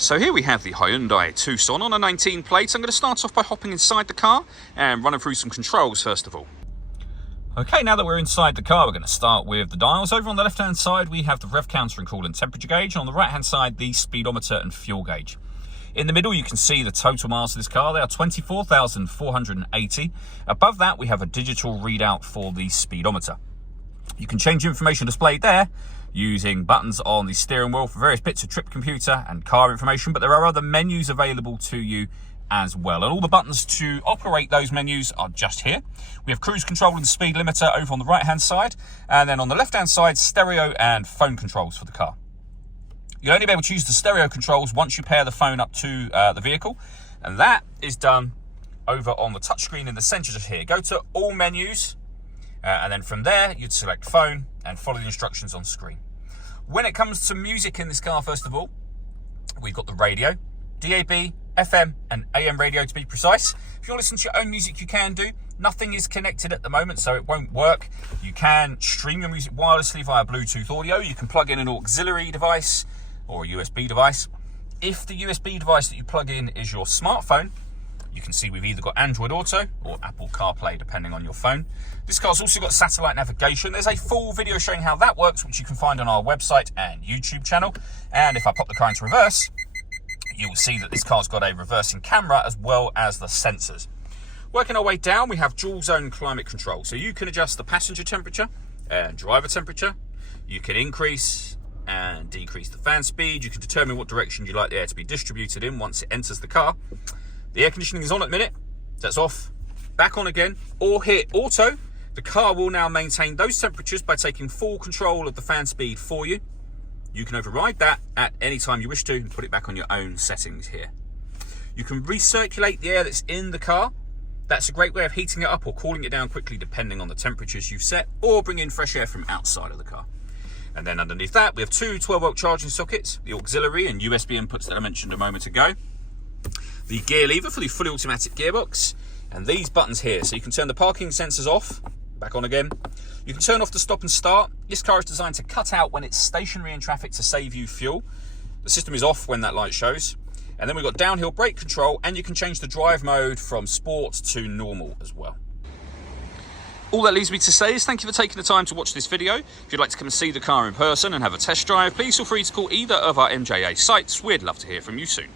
So here we have the Hyundai Tucson on a 19 plate. I'm going to start off by hopping inside the car and running through some controls first of all. Okay, now that we're inside the car, we're going to start with the dials. Over on the left-hand side, we have the rev counter and coolant temperature gauge. And on the right-hand side, the speedometer and fuel gauge. In the middle, you can see the total miles of this car. They are 24,480. Above that, we have a digital readout for the speedometer. You can change information displayed there using buttons on the steering wheel for various bits of trip computer and car information, but there are other menus available to you as well. And all the buttons to operate those menus are just here. We have cruise control and speed limiter over on the right-hand side, and then on the left-hand side, stereo and phone controls for the car. You'll only be able to use the stereo controls once you pair the phone up to the vehicle, and that is done over on the touchscreen in the center just here. Go to all menus, and then from there, you'd select phone and follow the instructions on screen. When it comes to music in this car, first of all, we've got the radio, DAB, FM and AM radio to be precise. If you want to listen to your own music, you can do. Nothing is connected at the moment, so it won't work. You can stream your music wirelessly via Bluetooth audio. You can plug in an auxiliary device or a USB device. If the USB device that you plug in is your smartphone, you can see we've either got Android Auto or Apple CarPlay, depending on your phone. This car's also got satellite navigation. There's a full video showing how that works, which you can find on our website and YouTube channel. And if I pop the car into reverse, you will see that this car's got a reversing camera as well as the sensors. Working our way down, we have dual zone climate control. So you can adjust the passenger temperature and driver temperature. You can increase and decrease the fan speed. You can determine what direction you'd like the air to be distributed in once it enters the car. The air conditioning is on at the minute, that's off, back on again, or hit auto. The car will now maintain those temperatures by taking full control of the fan speed for you. You can override that at any time you wish to and put it back on your own settings here. You can recirculate the air that's in the car. That's a great way of heating it up or cooling it down quickly depending on the temperatures you've set, or bring in fresh air from outside of the car. And then underneath that, we have two 12-volt charging sockets, the auxiliary and USB inputs that I mentioned a moment ago. The gear lever for the fully automatic gearbox, and these buttons here. So you can turn the parking sensors off, back on again. You can turn off the stop and start. This car is designed to cut out when it's stationary in traffic to save you fuel. The system is off when that light shows. And then we've got downhill brake control, and you can change the drive mode from sport to normal as well. All that leaves me to say is thank you for taking the time to watch this video. If you'd like to come and see the car in person and have a test drive, please feel free to call either of our MJA sites. We'd love to hear from you soon.